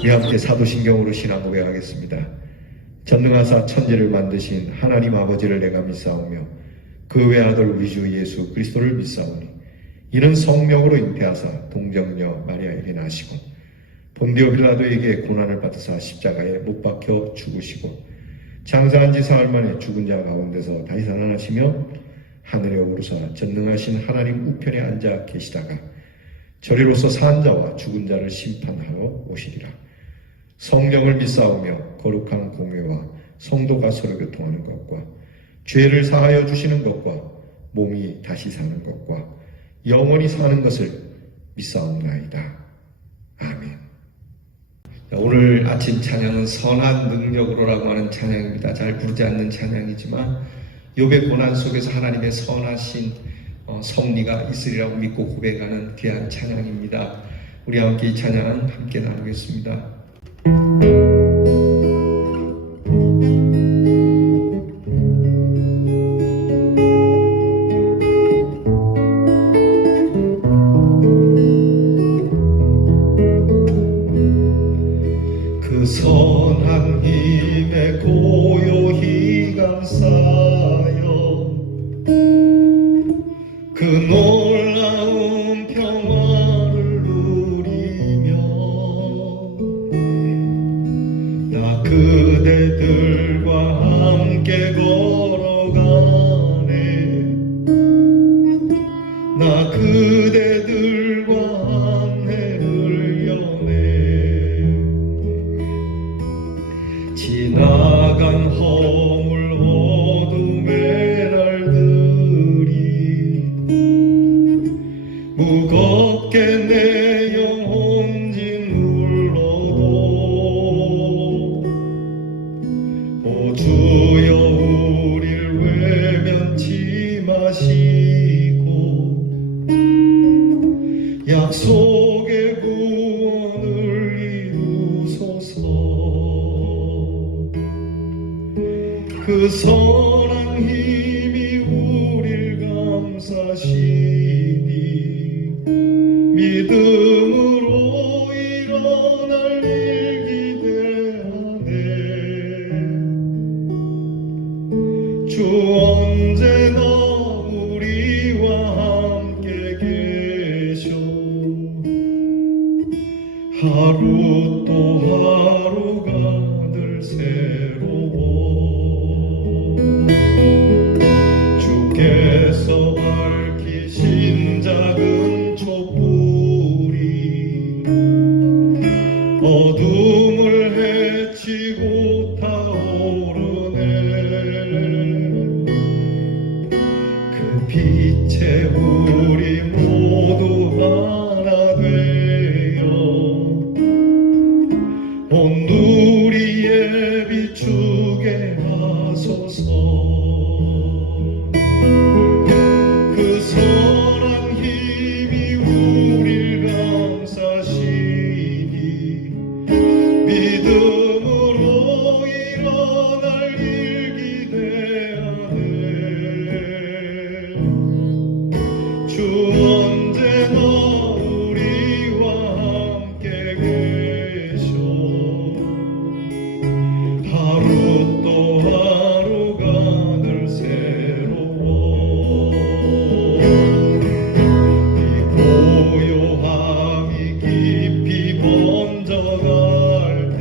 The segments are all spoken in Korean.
우리 함께 사도신경으로 신앙 고백하겠습니다. 전능하사 천지를 만드신 하나님 아버지를 내가 믿사오며 그 외아들 우리 주 예수 그리스도를 믿사오니 이는 성령으로 잉태하사 동정녀 마리아에게 나시고 본디오 빌라도에게 고난을 받으사 십자가에 못 박혀 죽으시고 장사한 지 사흘 만에 죽은 자 가운데서 다시 살아나시며 하늘에 오르사 전능하신 하나님 우편에 앉아 계시다가 저리로서 산 자와 죽은 자를 심판하러 오시리라. 성령을 믿사오며 거룩한 공회와 성도가 서로 교통하는 것과 죄를 사하여 주시는 것과 몸이 다시 사는 것과 영원히 사는 것을 믿사옵나이다. 아멘. 오늘 아침 찬양은 선한 능력으로라고 하는 찬양입니다. 잘 부르지 않는 찬양이지만 욥의 고난 속에서 하나님의 선하신 섭리가 있으리라고 믿고 고백하는 귀한 찬양입니다. 우리 함께 이 찬양 함께 나누겠습니다. 그 선한 힘에 고요히 감사하여 그 놀라운 평화를 누리며 나 그대들과 함께 걸어가네. 나 그대들과 안내를 여네. 지나간 허물 어둠의 날들이 무겁게 내 영혼 짓눌러도 오 주여 우릴 외면치 마시고 약속의 구원을 이루소서. 그 선한 힘이 우릴 감싸시니 믿음으로 일어날 일 기대하네. 주 언제나 우리와 함께 계셔 하루 또 하루가 늘 새로워. 주께서 밝히신 작은 촛불이 어둠을 헤치고 타오르네. 그 빛에 우리 모두 하나 되어 온누리에 비추게 하소서. 그 선한 힘이 우릴 감싸시니 믿음으로 일어날 일 기대하네. 주 언제나 우리와 함께 계셔 하루 또 하루가 늘 새로워. 이 고요함이 깊이 번져갈 때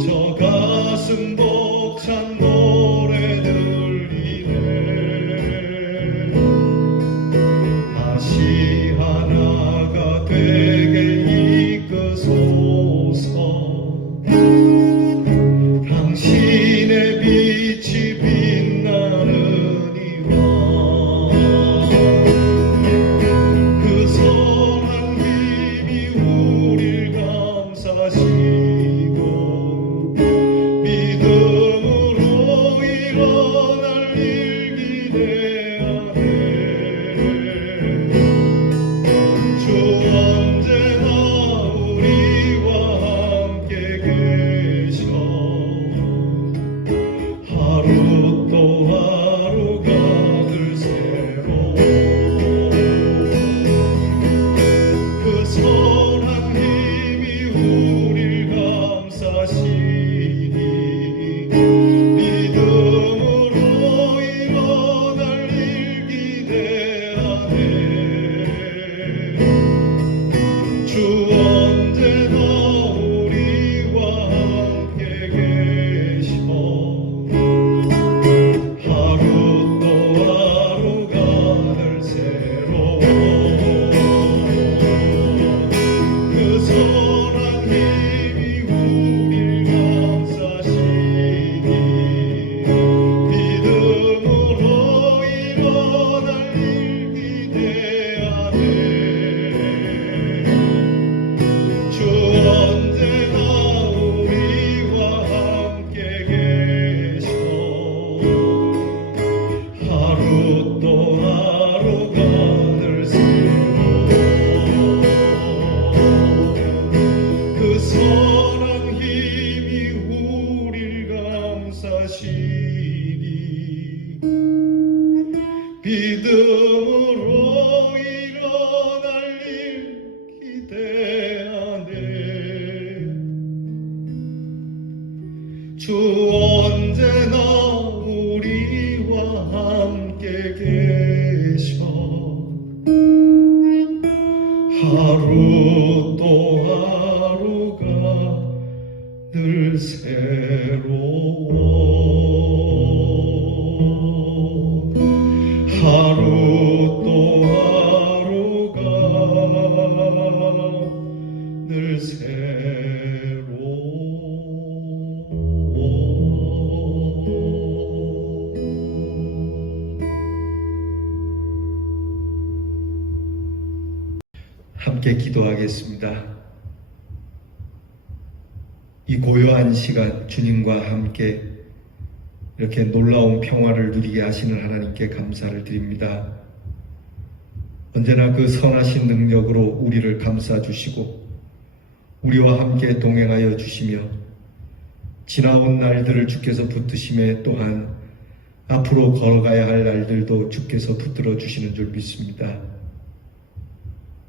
저 가슴 벅찬 노래 들리네. 다시 하나가 되게 이끄소서. 당신의 빛이 빛나느니라. 그 선한 힘이 우릴 감싸시고 믿음으로 일어날 일 기대하네. 주 언제나 우리와 함께 계셔 하루 또 하루가 늘 새로워. 그 선한 힘 주 언제나 우리와 함께 계셔 하루 또 하루가 늘 새로워 하루 또 하루가 늘 새로워 함께 기도하겠습니다. 이 고요한 시간 주님과 함께 이렇게 놀라운 평화를 누리게 하시는 하나님께 감사를 드립니다. 언제나 그 선하신 능력으로 우리를 감싸주시고 우리와 함께 동행하여 주시며 지나온 날들을 주께서 붙드심에 또한 앞으로 걸어가야 할 날들도 주께서 붙들어 주시는 줄 믿습니다.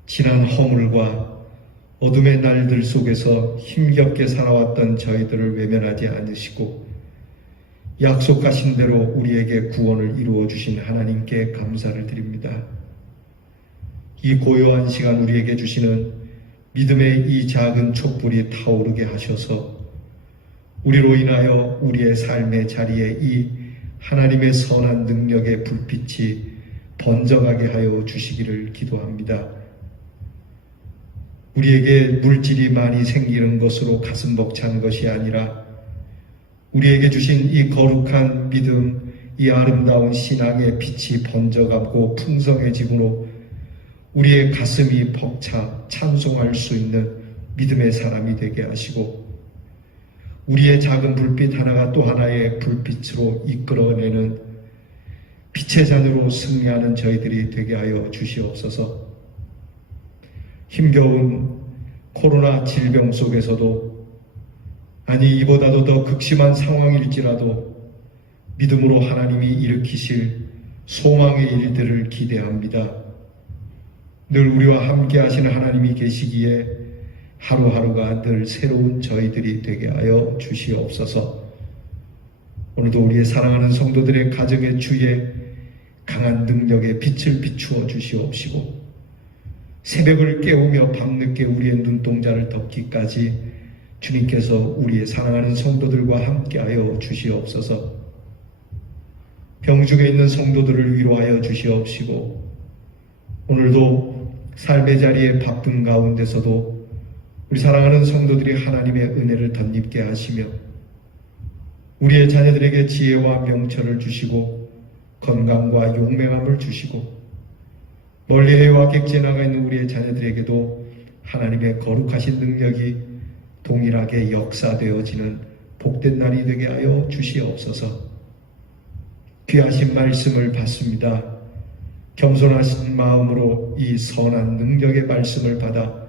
지난 허물과 어둠의 날들 속에서 힘겹게 살아왔던 저희들을 외면하지 않으시고 약속하신 대로 우리에게 구원을 이루어 주신 하나님께 감사를 드립니다. 이 고요한 시간 우리에게 주시는 믿음의 이 작은 촛불이 타오르게 하셔서 우리로 인하여 우리의 삶의 자리에 이 하나님의 선한 능력의 불빛이 번져가게 하여 주시기를 기도합니다. 우리에게 물질이 많이 생기는 것으로 가슴 벅찬 것이 아니라 우리에게 주신 이 거룩한 믿음, 이 아름다운 신앙의 빛이 번져가고 풍성해지므로 우리의 가슴이 벅차 찬송할 수 있는 믿음의 사람이 되게 하시고 우리의 작은 불빛 하나가 또 하나의 불빛으로 이끌어내는 빛의 잔으로 승리하는 저희들이 되게 하여 주시옵소서. 힘겨운 코로나 질병 속에서도 아니 이보다도 더 극심한 상황일지라도 믿음으로 하나님이 일으키실 소망의 일들을 기대합니다. 늘 우리와 함께 하시는 하나님이 계시기에 하루하루가 늘 새로운 저희들이 되게 하여 주시옵소서. 오늘도 우리의 사랑하는 성도들의 가정의 주에 강한 능력의 빛을 비추어 주시옵시고 새벽을 깨우며 밤늦게 우리의 눈동자를 덮기까지 주님께서 우리의 사랑하는 성도들과 함께하여 주시옵소서. 병중에 있는 성도들을 위로하여 주시옵시고 오늘도 삶의 자리에 바쁜 가운데서도 우리 사랑하는 성도들이 하나님의 은혜를 덧입게 하시며 우리의 자녀들에게 지혜와 명철을 주시고 건강과 용맹함을 주시고 멀리 해와 객지에 나가 있는 우리의 자녀들에게도 하나님의 거룩하신 능력이 동일하게 역사되어지는 복된 날이 되게 하여 주시옵소서. 귀하신 말씀을 받습니다. 겸손하신 마음으로 이 선한 능력의 말씀을 받아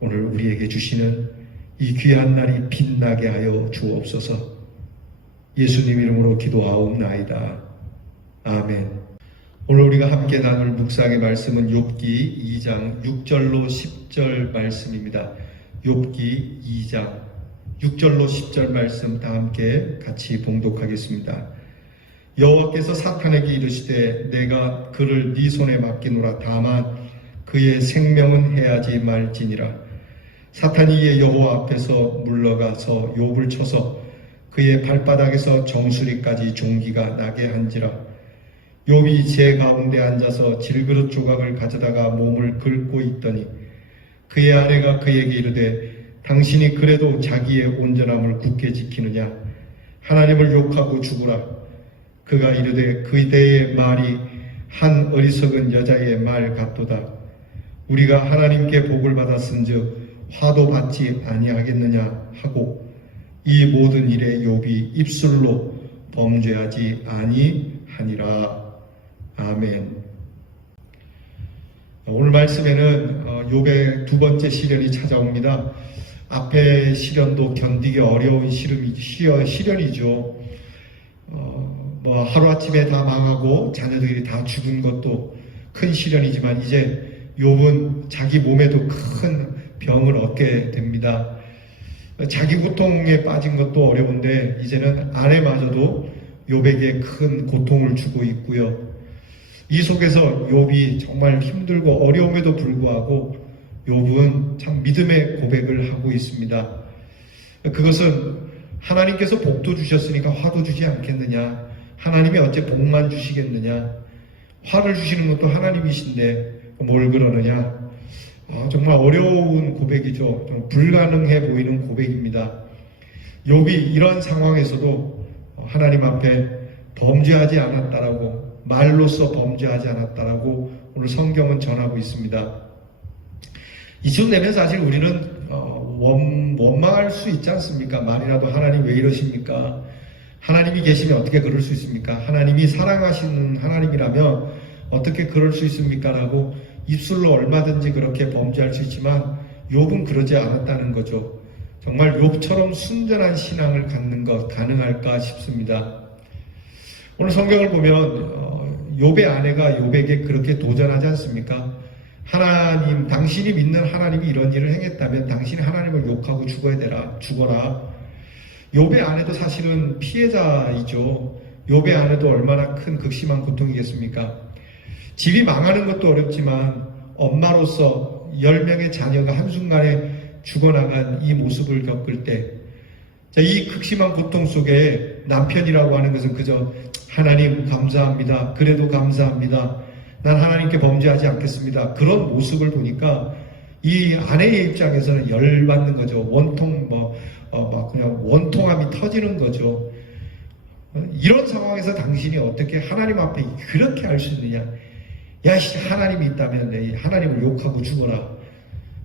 오늘 우리에게 주시는 이 귀한 날이 빛나게 하여 주옵소서. 예수님 이름으로 기도하옵나이다. 아멘. 오늘 우리가 함께 나눌 묵상의 말씀은 욥기 2장 6절로 10절 말씀입니다. 욥기 2장 6절로 10절 말씀 다 함께 같이 봉독하겠습니다. 여호와께서 사탄에게 이르시되 내가 그를 네 손에 맡기노라. 다만 그의 생명은 해하지 말지니라. 사탄이 이에 여호와 앞에서 물러가서 욥을 쳐서 그의 발바닥에서 정수리까지 종기가 나게 한지라. 욥이 제 가운데 앉아서 질그릇 조각을 가져다가 몸을 긁고 있더니 그의 아내가 그에게 이르되 당신이 그래도 자기의 온전함을 굳게 지키느냐? 하나님을 욕하고 죽으라. 그가 이르되 그대의 말이 한 어리석은 여자의 말 같도다. 우리가 하나님께 복을 받았은즉 화도 받지 아니하겠느냐 하고 이 모든 일에 욥이 입술로 범죄하지 아니하니라. 아멘. 오늘 말씀에는 욥의 두 번째 시련이 찾아옵니다. 앞에 시련도 견디기 어려운 시련이죠. 하루아침에 다 망하고 자녀들이 다 죽은 것도 큰 시련이지만 이제 욥은 자기 몸에도 큰 병을 얻게 됩니다. 자기 고통에 빠진 것도 어려운데 이제는 아내마저도 욥에게 큰 고통을 주고 있고요. 이 속에서 욥이 정말 힘들고 어려움에도 불구하고 욥은 참 믿음의 고백을 하고 있습니다. 그것은 하나님께서 복도 주셨으니까 화도 주지 않겠느냐, 하나님이 어째 복만 주시겠느냐, 화를 주시는 것도 하나님이신데 뭘 그러느냐. 정말 어려운 고백이죠. 좀 불가능해 보이는 고백입니다. 욥이 이런 상황에서도 하나님 앞에 범죄하지 않았다라고, 말로써 범죄하지 않았다라고 오늘 성경은 전하고 있습니다. 이쯤 되면 사실 우리는 원망할 수 있지 않습니까? 말이라도 하나님 왜 이러십니까? 하나님이 계시면 어떻게 그럴 수 있습니까? 하나님이 사랑하시는 하나님이라면 어떻게 그럴 수 있습니까? 라고 입술로 얼마든지 그렇게 범죄할 수 있지만 욥은 그러지 않았다는 거죠. 정말 욥처럼 순전한 신앙을 갖는 것 가능할까 싶습니다. 오늘 성경을 보면 욥의 아내가 욥에게 그렇게 도전하지 않습니까? 하나님, 당신이 믿는 하나님이 이런 일을 행했다면 당신이 하나님을 욕하고 죽어라. 욥의 아내도 사실은 피해자이죠. 욥의 아내도 얼마나 큰 극심한 고통이겠습니까? 집이 망하는 것도 어렵지만 엄마로서 10명의 자녀가 한순간에 죽어나간 이 모습을 겪을 때, 이 극심한 고통 속에 남편이라고 하는 것은 그저 하나님 감사합니다, 그래도 감사합니다, 난 하나님께 범죄하지 않겠습니다, 그런 모습을 보니까 이 아내의 입장에서는 열받는 거죠. 그냥 원통함이 터지는 거죠. 이런 상황에서 당신이 어떻게 하나님 앞에 그렇게 할 수 있느냐? 야, 하나님이 있다면 하나님을 욕하고 죽어라.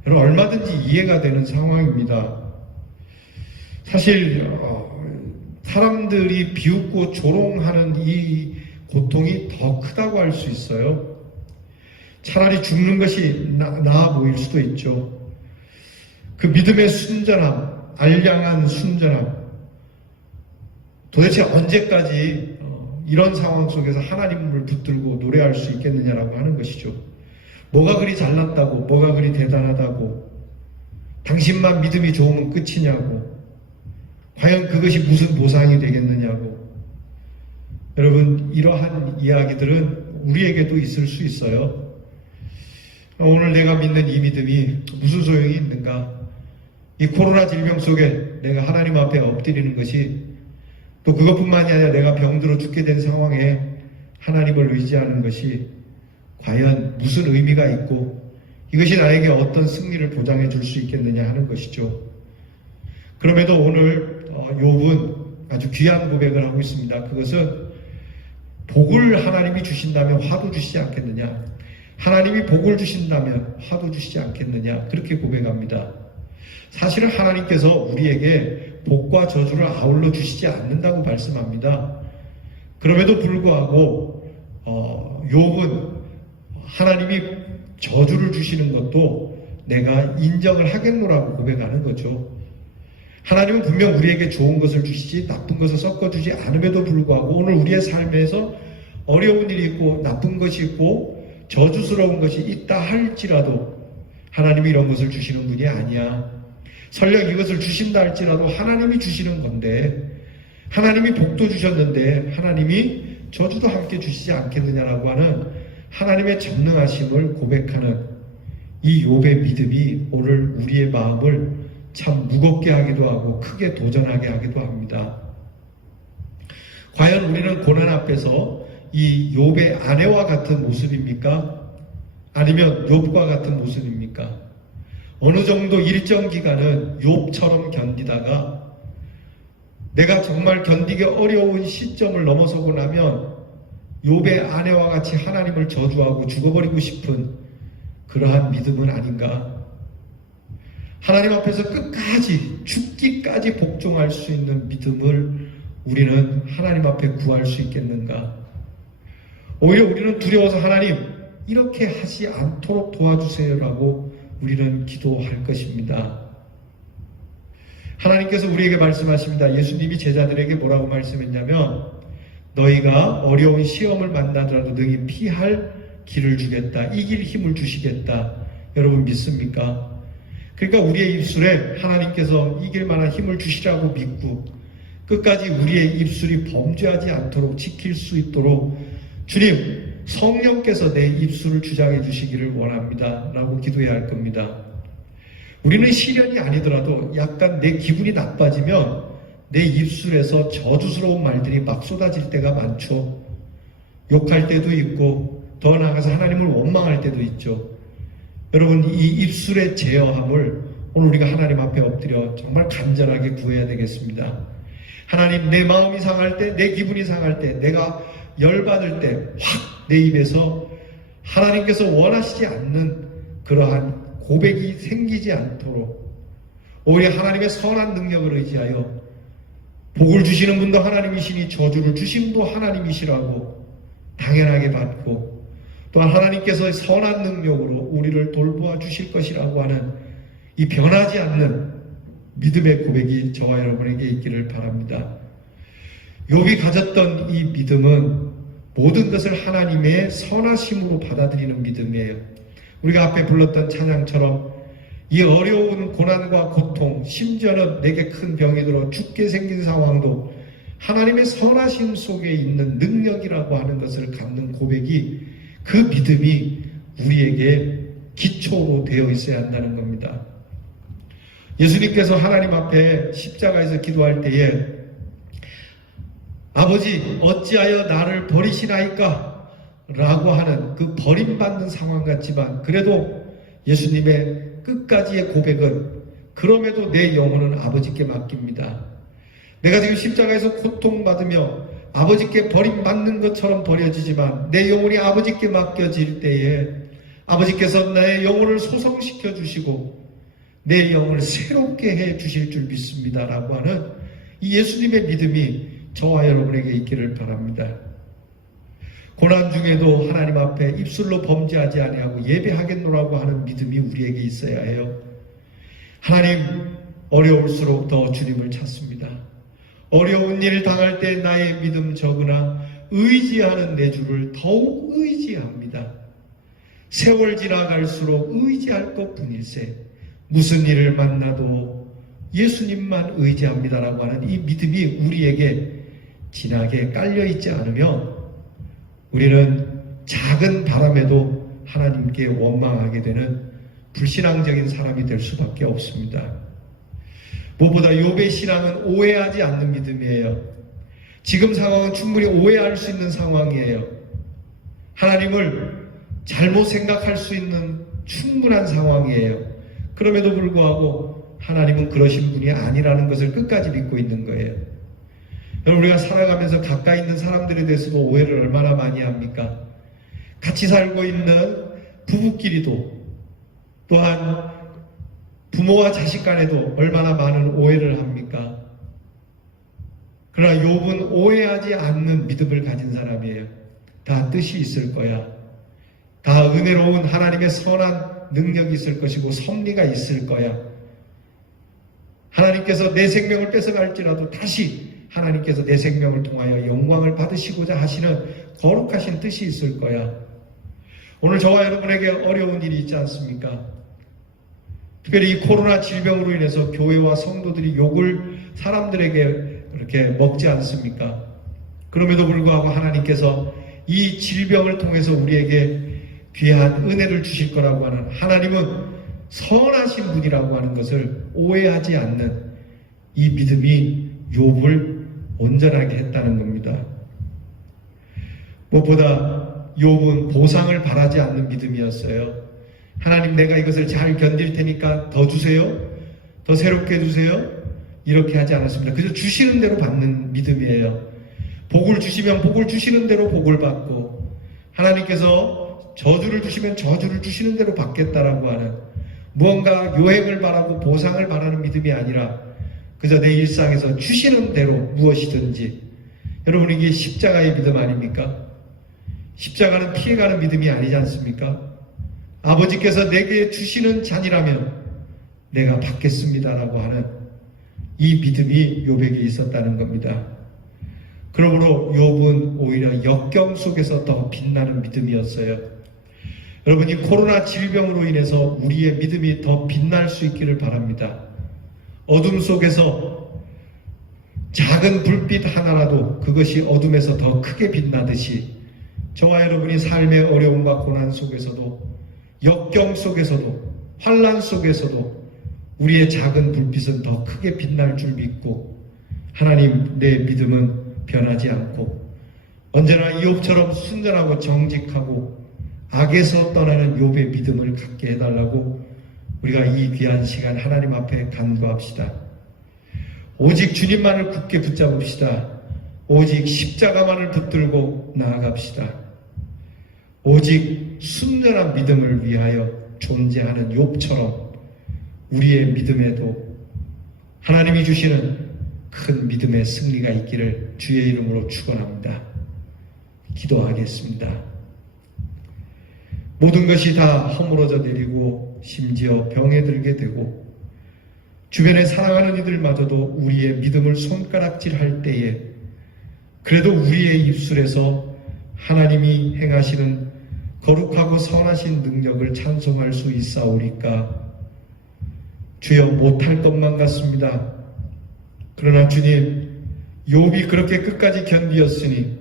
여러분, 얼마든지 이해가 되는 상황입니다. 사실 사람들이 비웃고 조롱하는 이 고통이 더 크다고 할 수 있어요. 차라리 죽는 것이 나아 보일 수도 있죠. 그 믿음의 순전함, 알량한 순전함, 도대체 언제까지 이런 상황 속에서 하나님을 붙들고 노래할 수 있겠느냐라고 하는 것이죠. 뭐가 그리 잘났다고, 뭐가 그리 대단하다고, 당신만 믿음이 좋으면 끝이냐고, 과연 그것이 무슨 보상이 되겠느냐고. 여러분, 이러한 이야기들은 우리에게도 있을 수 있어요. 오늘 내가 믿는 이 믿음이 무슨 소용이 있는가? 이 코로나 질병 속에 내가 하나님 앞에 엎드리는 것이, 또 그것뿐만이 아니라 내가 병들어 죽게 된 상황에 하나님을 의지하는 것이 과연 무슨 의미가 있고 이것이 나에게 어떤 승리를 보장해 줄 수 있겠느냐 하는 것이죠. 그럼에도 오늘 욥은 아주 귀한 고백을 하고 있습니다. 그것은 복을 하나님이 주신다면 화도 주시지 않겠느냐, 하나님이 복을 주신다면 화도 주시지 않겠느냐, 그렇게 고백합니다. 사실은 하나님께서 우리에게 복과 저주를 아울러 주시지 않는다고 말씀합니다. 그럼에도 불구하고 욥은 하나님이 저주를 주시는 것도 내가 인정을 하겠노라고 고백하는 거죠. 하나님은 분명 우리에게 좋은 것을 주시지 나쁜 것을 섞어주지 않음에도 불구하고 오늘 우리의 삶에서 어려운 일이 있고 나쁜 것이 있고 저주스러운 것이 있다 할지라도 하나님이 이런 것을 주시는 분이 아니야. 설령 이것을 주신다 할지라도 하나님이 주시는 건데, 하나님이 복도 주셨는데 하나님이 저주도 함께 주시지 않겠느냐라고 하는 하나님의 전능하심을 고백하는 이 욥의 믿음이 오늘 우리의 마음을 참 무겁게 하기도 하고 크게 도전하게 하기도 합니다. 과연 우리는 고난 앞에서 이 욥의 아내와 같은 모습입니까? 아니면 욥과 같은 모습입니까? 어느 정도 일정 기간은 욥처럼 견디다가 내가 정말 견디기 어려운 시점을 넘어서고 나면 욥의 아내와 같이 하나님을 저주하고 죽어버리고 싶은 그러한 믿음은 아닌가? 하나님 앞에서 끝까지 죽기까지 복종할 수 있는 믿음을 우리는 하나님 앞에 구할 수 있겠는가? 오히려 우리는 두려워서 하나님 이렇게 하지 않도록 도와주세요라고 우리는 기도할 것입니다. 하나님께서 우리에게 말씀하십니다. 예수님이 제자들에게 뭐라고 말씀했냐면 너희가 어려운 시험을 만나더라도 능히 피할 길을 주겠다. 이길 힘을 주시겠다. 여러분 믿습니까? 그러니까 우리의 입술에 하나님께서 이길 만한 힘을 주시라고 믿고 끝까지 우리의 입술이 범죄하지 않도록 지킬 수 있도록 주님, 성령께서 내 입술을 주장해 주시기를 원합니다 라고 기도해야 할 겁니다. 우리는 시련이 아니더라도 약간 내 기분이 나빠지면 내 입술에서 저주스러운 말들이 막 쏟아질 때가 많죠. 욕할 때도 있고 더 나아가서 하나님을 원망할 때도 있죠. 여러분, 이 입술의 제어함을 오늘 우리가 하나님 앞에 엎드려 정말 간절하게 구해야 되겠습니다. 하나님, 내 마음이 상할 때, 내 기분이 상할 때, 내가 열받을 때 확 내 입에서 하나님께서 원하시지 않는 그러한 고백이 생기지 않도록 오히려 하나님의 선한 능력을 의지하여 복을 주시는 분도 하나님이시니 저주를 주신 분도 하나님이시라고 당연하게 받고 또한 하나님께서 선한 능력으로 우리를 돌보아 주실 것이라고 하는 이 변하지 않는 믿음의 고백이 저와 여러분에게 있기를 바랍니다. 욥이 가졌던 이 믿음은 모든 것을 하나님의 선하심으로 받아들이는 믿음이에요. 우리가 앞에 불렀던 찬양처럼 이 어려운 고난과 고통, 심지어는 내게 큰 병이 들어 죽게 생긴 상황도 하나님의 선하심 속에 있는 능력이라고 하는 것을 갖는 고백이, 그 믿음이 우리에게 기초로 되어 있어야 한다는 겁니다. 예수님께서 하나님 앞에 십자가에서 기도할 때에 아버지 어찌하여 나를 버리시나이까? 라고 하는 그 버림받는 상황 같지만 그래도 예수님의 끝까지의 고백은 그럼에도 내 영혼은 아버지께 맡깁니다. 내가 지금 십자가에서 고통받으며 아버지께 버림받는 것처럼 버려지지만 내 영혼이 아버지께 맡겨질 때에 아버지께서 내 영혼을 소성시켜 주시고 내 영혼을 새롭게 해 주실 줄 믿습니다 라고 하는 이 예수님의 믿음이 저와 여러분에게 있기를 바랍니다. 고난 중에도 하나님 앞에 입술로 범죄하지 아니하고 예배하겠노라고 하는 믿음이 우리에게 있어야 해요. 하나님, 어려울수록 더 주님을 찾습니다. 어려운 일을 당할 때 나의 믿음 적으나 의지하는 내 주를 더욱 의지합니다. 세월 지나갈수록 의지할 것뿐일세 무슨 일을 만나도 예수님만 의지합니다라고 하는 이 믿음이 우리에게 진하게 깔려있지 않으면 우리는 작은 바람에도 하나님께 원망하게 되는 불신앙적인 사람이 될 수밖에 없습니다. 무엇보다 욥의 신앙은 오해하지 않는 믿음이에요. 지금 상황은 충분히 오해할 수 있는 상황이에요. 하나님을 잘못 생각할 수 있는 충분한 상황이에요. 그럼에도 불구하고 하나님은 그러신 분이 아니라는 것을 끝까지 믿고 있는 거예요. 여러분, 우리가 살아가면서 가까이 있는 사람들에 대해서도 오해를 얼마나 많이 합니까? 같이 살고 있는 부부끼리도 또한 부모와 자식 간에도 얼마나 많은 오해를 합니까? 그러나 욥은 오해하지 않는 믿음을 가진 사람이에요. 다 뜻이 있을 거야. 다 은혜로운 하나님의 선한 능력이 있을 것이고 섭리가 있을 거야. 하나님께서 내 생명을 뺏어갈지라도 다시 하나님께서 내 생명을 통하여 영광을 받으시고자 하시는 거룩하신 뜻이 있을 거야. 오늘 저와 여러분에게 어려운 일이 있지 않습니까? 특별히 이 코로나 질병으로 인해서 교회와 성도들이 욕을 사람들에게 이렇게 먹지 않습니까? 그럼에도 불구하고 하나님께서 이 질병을 통해서 우리에게 귀한 은혜를 주실 거라고 하는, 하나님은 선하신 분이라고 하는 것을 오해하지 않는 이 믿음이 욥을 온전하게 했다는 겁니다. 무엇보다 욥은 보상을 바라지 않는 믿음이었어요. 하나님, 내가 이것을 잘 견딜 테니까 더 주세요, 더 새롭게 해주세요, 이렇게 하지 않았습니다. 그저 주시는 대로 받는 믿음이에요. 복을 주시면 복을 주시는 대로 복을 받고, 하나님께서 저주를 주시면 저주를 주시는 대로 받겠다라고 하는, 무언가 요행을 바라고 보상을 바라는 믿음이 아니라 그저 내 일상에서 주시는 대로 무엇이든지. 여러분, 이게 십자가의 믿음 아닙니까? 십자가는 피해가는 믿음이 아니지 않습니까? 아버지께서 내게 주시는 잔이라면 내가 받겠습니다라고 하는 이 믿음이 욥에게 있었다는 겁니다. 그러므로 욥은 오히려 역경 속에서 더 빛나는 믿음이었어요. 여러분, 이 코로나 질병으로 인해서 우리의 믿음이 더 빛날 수 있기를 바랍니다. 어둠 속에서 작은 불빛 하나라도 그것이 어둠에서 더 크게 빛나듯이 저와 여러분이 삶의 어려움과 고난 속에서도, 역경 속에서도, 환난 속에서도 우리의 작은 불빛은 더 크게 빛날 줄 믿고, 하나님, 내 믿음은 변하지 않고 언제나 이욥처럼 순전하고 정직하고 악에서 떠나는 욥의 믿음을 갖게 해달라고 우리가 이 귀한 시간 하나님 앞에 간구합시다. 오직 주님만을 굳게 붙잡읍시다. 오직 십자가만을 붙들고 나아갑시다. 오직 순전한 믿음을 위하여 존재하는 욥처럼 우리의 믿음에도 하나님이 주시는 큰 믿음의 승리가 있기를 주의 이름으로 축원합니다. 기도하겠습니다. 모든 것이 다 허물어져 내리고 심지어 병에 들게 되고 주변에 사랑하는 이들마저도 우리의 믿음을 손가락질할 때에 그래도 우리의 입술에서 하나님이 행하시는 거룩하고 선하신 능력을 찬송할 수 있사오리까? 주여, 못할 것만 같습니다. 그러나 주님, 욥이 그렇게 끝까지 견디었으니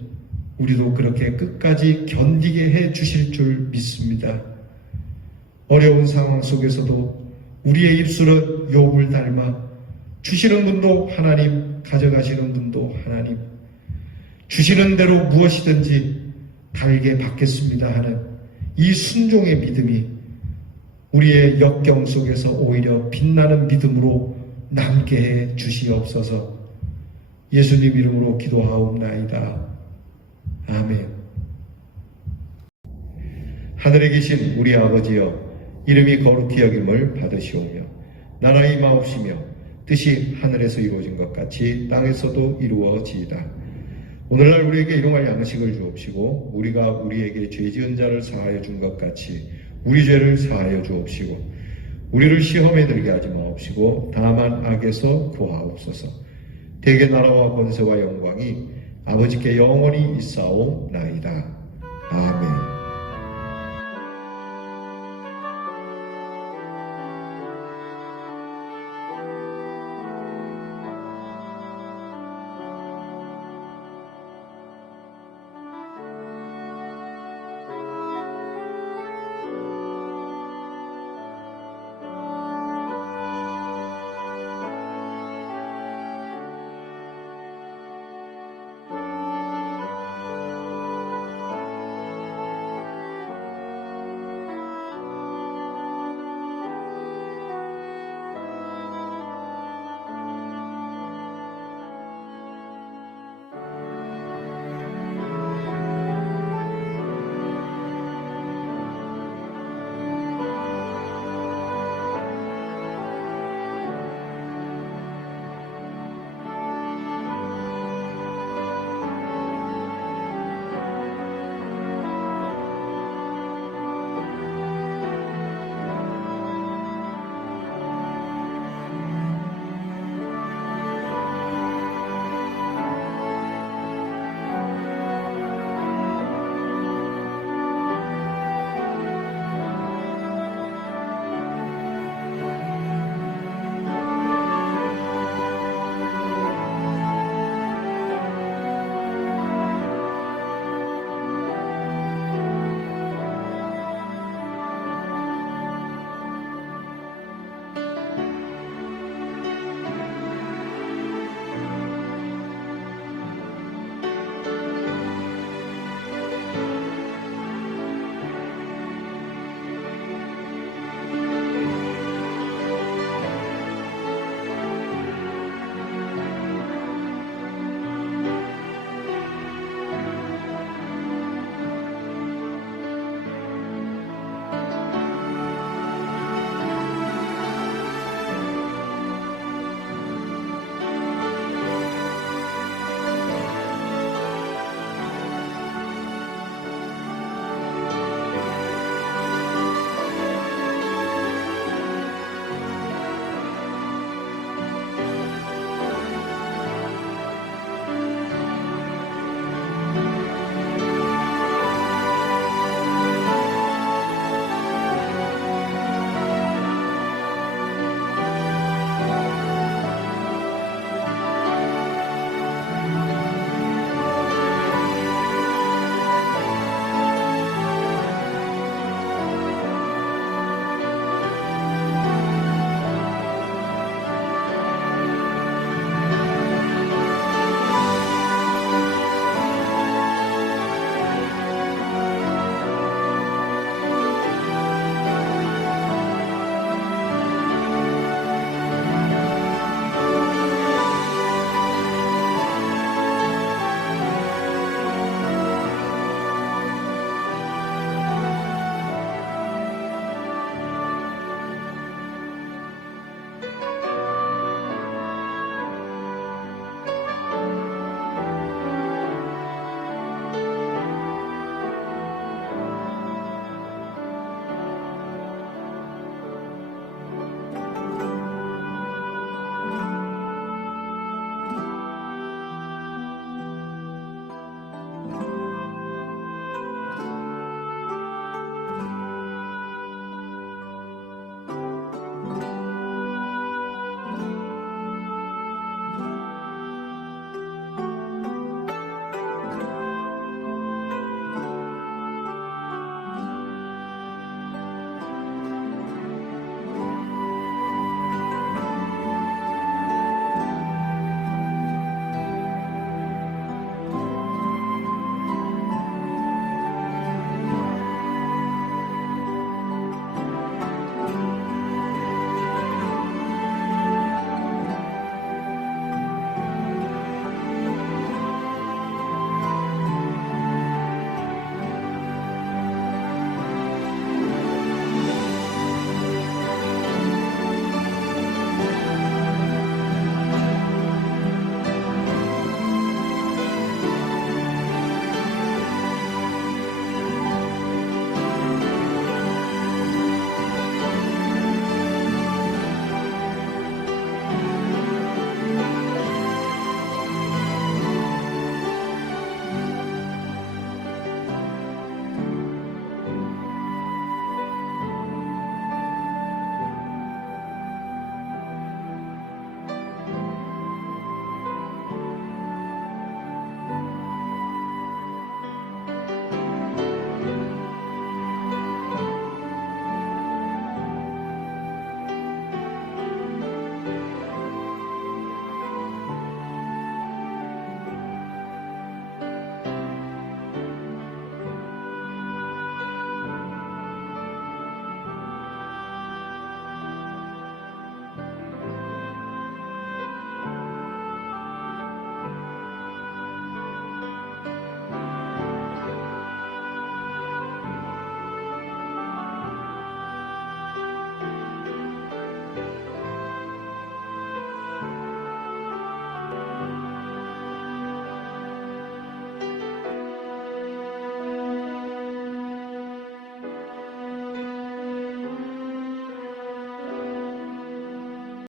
우리도 그렇게 끝까지 견디게 해 주실 줄 믿습니다. 어려운 상황 속에서도 우리의 입술은 욥을 닮아 주시는 분도 하나님, 가져가시는 분도 하나님, 주시는 대로 무엇이든지 달게 받겠습니다 하는 이 순종의 믿음이 우리의 역경 속에서 오히려 빛나는 믿음으로 남게 해 주시옵소서. 예수님 이름으로 기도하옵나이다. 아멘. 하늘에 계신 우리 아버지여, 이름이 거룩히 여김을 받으시오며 나라가 임하옵시며 뜻이 하늘에서 이루어진 것 같이 땅에서도 이루어지이다. 오늘날 우리에게 일용할 양식을 주옵시고 우리가 우리에게 죄 지은 자를 사하여 준 것 같이 우리 죄를 사하여 주옵시고 우리를 시험에 들게 하지 마옵시고 다만 악에서 구하옵소서. 대개 나라와 권세와 영광이 아버지께 영원히 있사옵나이다. 아멘.